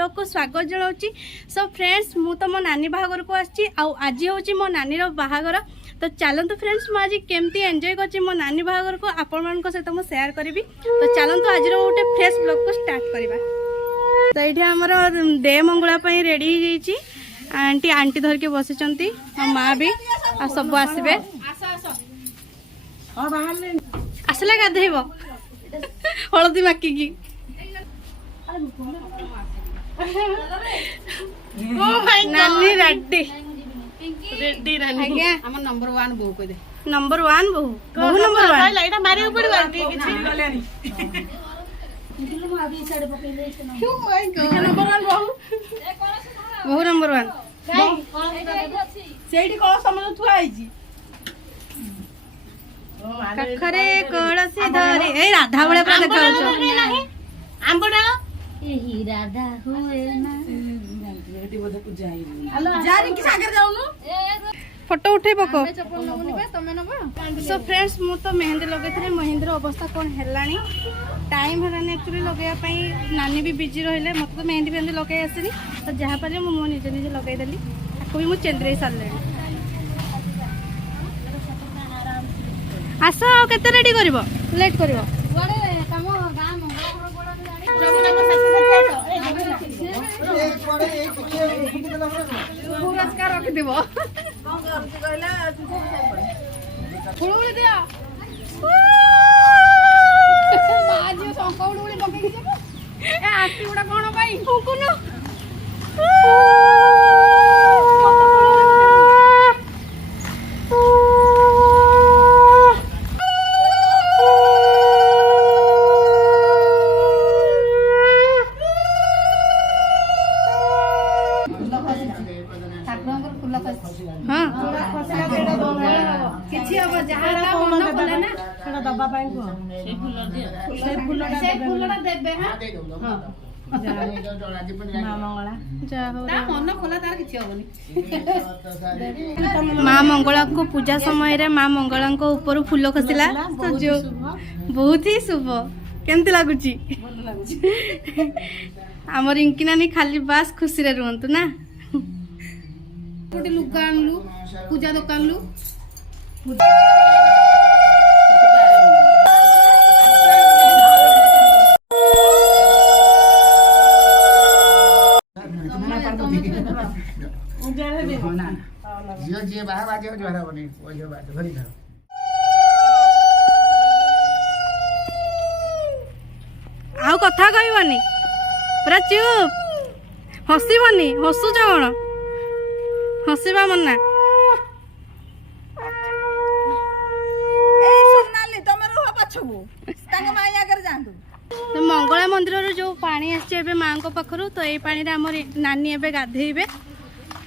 Blog को स्वागत जनाऊँगी। So friends मु तो मो नानी बाहागर को आसी आज हूँ मो नानीर बाहागर। तो चलतु फ्रेंड्स मुझे केमती एंजॉय कर मो नानी बाहागर को आपण मान सहित मुझे सेयार करी। तो चलतु आज गोटे फ्रेश ब्लॉग को स्टार्ट करवा। तो ये आमर डे मंगला रेडी हो आंटी आंटी धरके बसी माँ भी आ सब आसबे आसला गाधेब हलदी माकिकी नानी रेडी रेडी रानी आज्ञा हमर नंबर 1 बहु कह दे नंबर 1 बहु बहु नंबर 1 लाइट मारे ऊपर बाटी किछि गलेनी क्यों माय गॉड नंबर 1 बहु नंबर 1 सेठी को समझ थुआ आइजी कखरे कळसी धरी ए राधा बळे पर देखाउछ आंबडा एही राधा हुए ना रेडी बोधे पूजा आई जारी कि सागर जाउनु फोटो उठे पको चप्पल नबनी बे तमे नबो। सो फ्रेंड्स मु तो मेहंदी लगे थे मेहंदी अवस्था कौन हेलानी टाइम हेलानी एक्चुअली लगे नानी भी बिजी रहिले मत तो मेहंदी मेहंदी लगे आसनी तो जहाँ पारे मो निजे निजे लगे देली ताको भी मु चेंद्रे सारले आस आ केते रेडी करबो लेट करबो गोडे तम गां मंगला गोडा जमुना को पुरस्कार रख दिबो फुलुली दिया बाजी संकौडुली पके कि जब ए आसी गुडा कोन भाई फुकुनु माँ मंगला को पूजा समय रे माँ मंगला को ऊपर फूल खसला तो जो बहुत ही शुभ केमती लगुची आम रिंकी नानी खाली बास खुशी रे रुहंतु ना गोटे लुगा आनलु पूजा दुकान लु जियो जियो बाहर बाजे हो जरा बनी ओ जो बात भरी धर आउ कथा कहबनी पूरा चुप हसीबनी हसुच कौन हसीबा मना मंगला मंदिर जो पानी आसे माँ पाखर तो ये पानी आम नानी एवं गाधेबे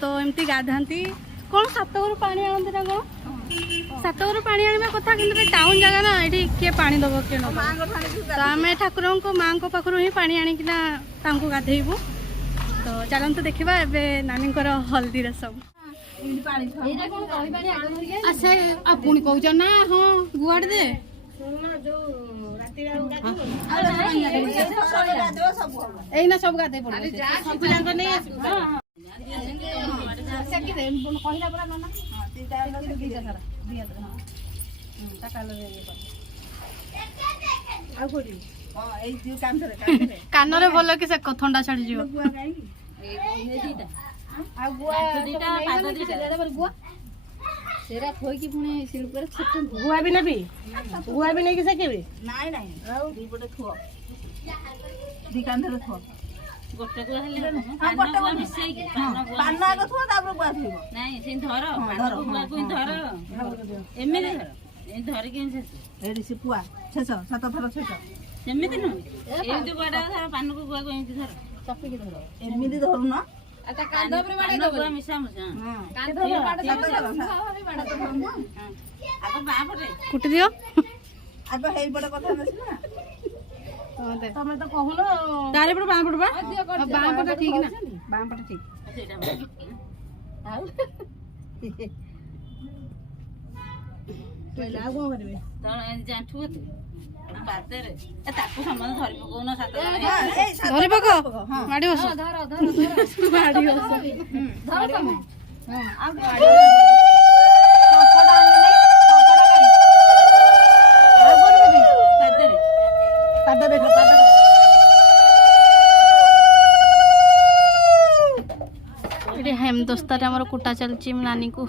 तो एमती गाधाती कौन सातगरु पानी आनती ना कौन सातगरु पानी आने कथा कि टाउन जगह ना ये किए पानी दब किए नब तो आम ठाकुर को माँ पाखर ही पानी आणिकिना गाधेबू तो चलते देखा एवं नानी हल्दी रसम एरा कोन कहि पारे आग धरिके अच्छा आ पुणी कहूछ ना हाँ गुआड़ दे एना सब गादे पड़े सब जांग नहीं सेकी दे कहिला परा नना हां तीटा दिया सारा दिया हां टाका लगे ये पर आ कोडी हां ए जो काम करे कान रे भल कि से ठंडा छाड़ी जीव ए दीटा आ गुआ दीटा पादा दीटा दादा पर गुआ सेरा थोई की पुणे सिर पर छट गुआ भी नबी गुआ भी नहीं कि सकेबे नाइ नाइ आउ दी पटे थुआ दी कान धरे थुआ गोटे को हेले हां गोटे को मिसई के पान आग थुआ तापर गुआ थुइबो नाही से धर पान गुआ को धर एमे धर ए धर के से एडी से पुआ छेस सात थर छेस सेमिति न ए जो बडा धर पान को गुआ को एमति धर चपी के धर एमिति धरु न आता कांदा पर बाडे दो गुआ मिसा मिसा हां कांदा पर बाडे दो भाभी बाडे दो हां आता बा पटे कुटी दियो आग हेई बड कथा नस ना तमे तो कहूनो दारे पर बाँ पड़ बा बां पटा ठीक ना बाँ पड़ ठीक सेटा आउ पहले आगो करबे तण जांठू ପାଦରେ ଏ ତାକୁ ସମସ୍ତେ ଧରି ପକଉନ ସାତ ଜଣ ଧରି ପକ ମାଡି ବସ ଧର ଧର ଧର ମାଡି ବସ ଧର ତମେ ଆଉ ପାଦ ଦେଖ ପାଦ ଏଠି ହେମଦସ୍ତାରେ ଆମର କୁଟା ଚାଲିଛି ନାନୀକୁ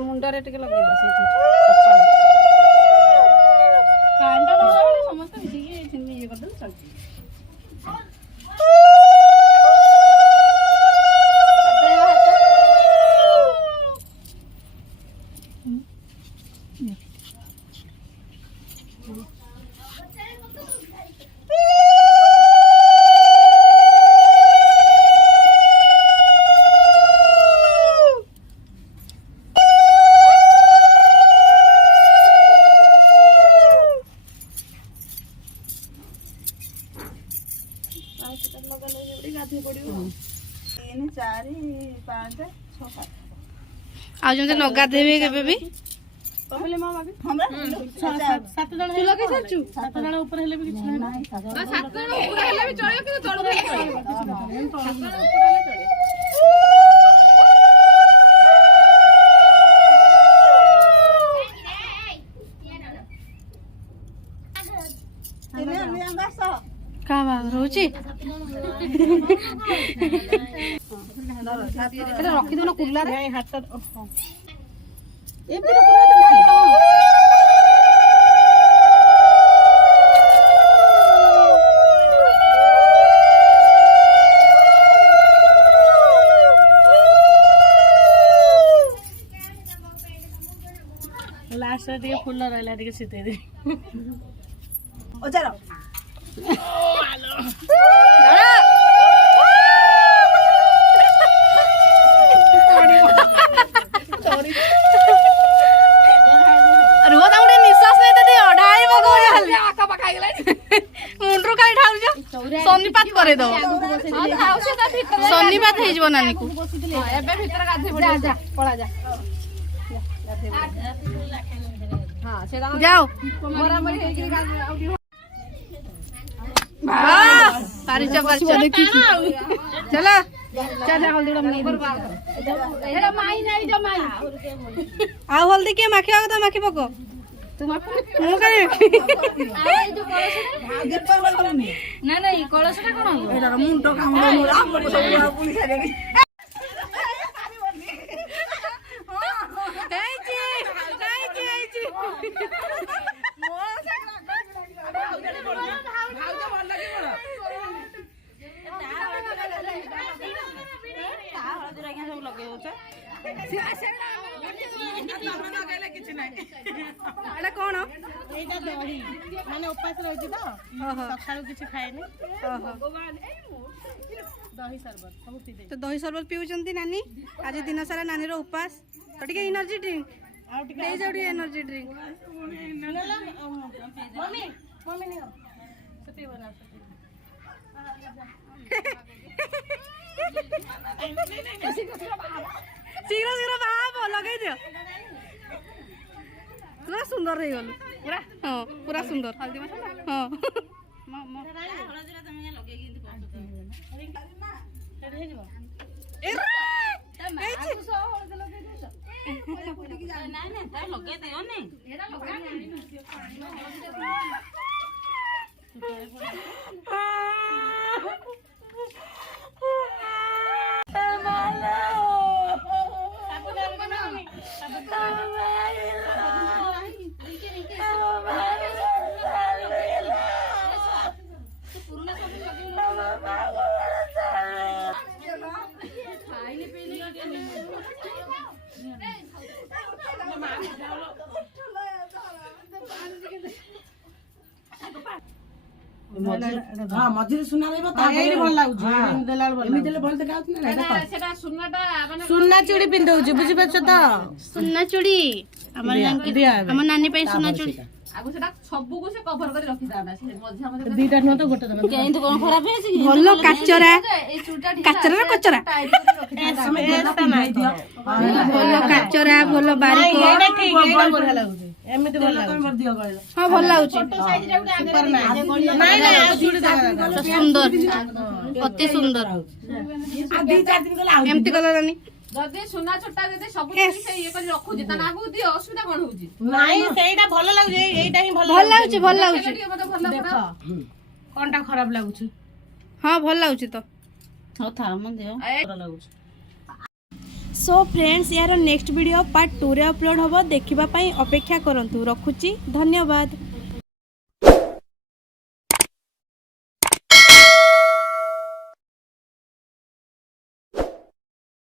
ମୁଣ୍ଡରେ ଟିକେ ଲଗେଇଲା ସେଇଠି କପାଳ କାଣ୍ଡ ସମସ୍ତେ ମିଶିକି ଇଏ କରିଦେଲେ ଚାଲିଛି ଆଉ ଯେମିତି ଲଗା ଦେବେ କେବେ ବି ସାତ ଜଣ ଲଗେଇ ସାରିଛୁ 7 ଜଣ ଉପରେ ହେଲେ ବି କିଛି ନାହିଁ 7 ଜଣ ଉପରେ ହେଲେ ବି ଚଳିବ କିନ୍ତୁ ତଳକୁ ହେଲେ ଚଳିବ 7 ଜଣ ଉପରେ ହେଲେ ଚଳିବ କା ବାହାଘର ହଉଛି ରଖିଦଉନ କୁଲାରେ ହାତ ଲାଷ୍ଟ ଟିକେ ଫୁଲ ରହିଲା ଟିକେ ଶୀତେଇ ଦେ ରୁହ ତାକୁ ଟିକେ ନିଶ୍ୱାସ ନେଇ ଦିଦି ଅଢାଇ ମୁଣ୍ଡରୁ କାହିଁ ଢାଳୁଛ ସନ୍ନିପାତ କରେଇଦବ ସନ୍ନିପାତ ହେଇଯିବ ନାନୀକୁ ଏବେ ଭିତରେ ଗାଧେଇ ପଡିବ ପଳା ଯା ଯାଅ ପାରିଛ ଦେଖିଛୁ ଚାଲ ଆଉ ହଳଦୀ କିଏ ମାଖିବା କଥା ମାଖି ପକ ମୁଁ କାହିଁ ନାଇଁ କଳସଟା କଣ ମୁଣ୍ଡ କାମ କଣ ଏଇଟା ଦହି ମାନେ ଉପାସ ରହୁଛି ତ ସକାଳୁ କିଛି ଖାଏନି ଦହି ସରବତ ସବୁ ପିଇ ତ ଦହି ସରବତ ପିଉଛନ୍ତି ନାନୀ ଆଜି ଦିନ ସାରା ନାନୀର ଉପାସ ତ ଟିକେ ଏନର୍ଜି ଡ୍ରିଙ୍କ ଆଉ ଟିକେ ଦେଇଯାଉ ଟିକେ ଏନର୍ଜି ଡ୍ରିଙ୍କ ଶୀଘ୍ର ଶୀଘ୍ର ବାହାବ ଲଗେଇ ଦିଅ ପୁରା ସୁନ୍ଦର ହେଇଗଲୁ ପୁରା ହଁ ପୁରା ସୁନ୍ଦର ହଁ ମଝିରେ ସୁନା ରହିବ ତାପରେ ଭଲ ଲାଗୁଛି ଏମିତି ଦେଲେ ଭଲ ଦେଖାଯାଉଛି ନା ସେଟା ସୁନାଟା ମାନେ ସୁନା ଚୁଡ଼ି ପିନ୍ଧଉଛୁ ବୁଝିପାରୁଛ ତ ସୁନା ଚୁଡ଼ି ଆମ ନାନୀ ପାଇଁ ସୁନା ଚୁଡ଼ି ଆଗୁ ସେଟା ସବୁକୁ ସେ କଭର କରି ରଖିଥାନ୍ତା ସେ ମଝା ମଝା ଦିଟା ନୁହ ତ ଗୋଟେ ଦବା କେମିତି କଣ ଖରାପ ହେଇଛି କି? ଭଲ କାଚରା ଏଇ ଚୁଟା କାଚରାର କଚରା ଭଲ କାଚରା ଭଲ ବାରିକ ବଢିଆ ଲାଗୁଛି ଏମିତି ଭଲ ଲାଗୁଛି ହଁ ଭଲ ଲାଗୁଛି ସୁନ୍ଦର ଅତି ସୁନ୍ଦର ଏମିତି କଲ ରାନୀ ଯଦି ସୁନା ଛୋଟା ଯଦି ସବୁ ଜିନିଷ ସେ ଇଏ କରି ରଖୁଛି ତାହେଲେ ଆଗକୁ ଦିଅ ଅସୁବିଧା କଣ ହଉଛି ନାଇଁ ସେଇଟା ଭଲ ଲାଗୁଛି ଏଇଟା ହିଁ ଭଲ ଭଲ ଲାଗୁଛି ଭଲ ଲାଗୁଛି ଟିକେ ମତେ ଭଲ ଦେଖ କଣଟା ଖରାପ ଲାଗୁଛି ହଁ ଭଲ ଲାଗୁଛି ତ ହଉ ଥାଉ ମ ଦିଅ ଭଲ ଲାଗୁଛି सो फ्रेंड्स यार नेक्स्ट वीडियो पार्ट 2 रे अपलोड होबो देखिबा पई अपेक्षा करंतु रखुची धन्यवाद।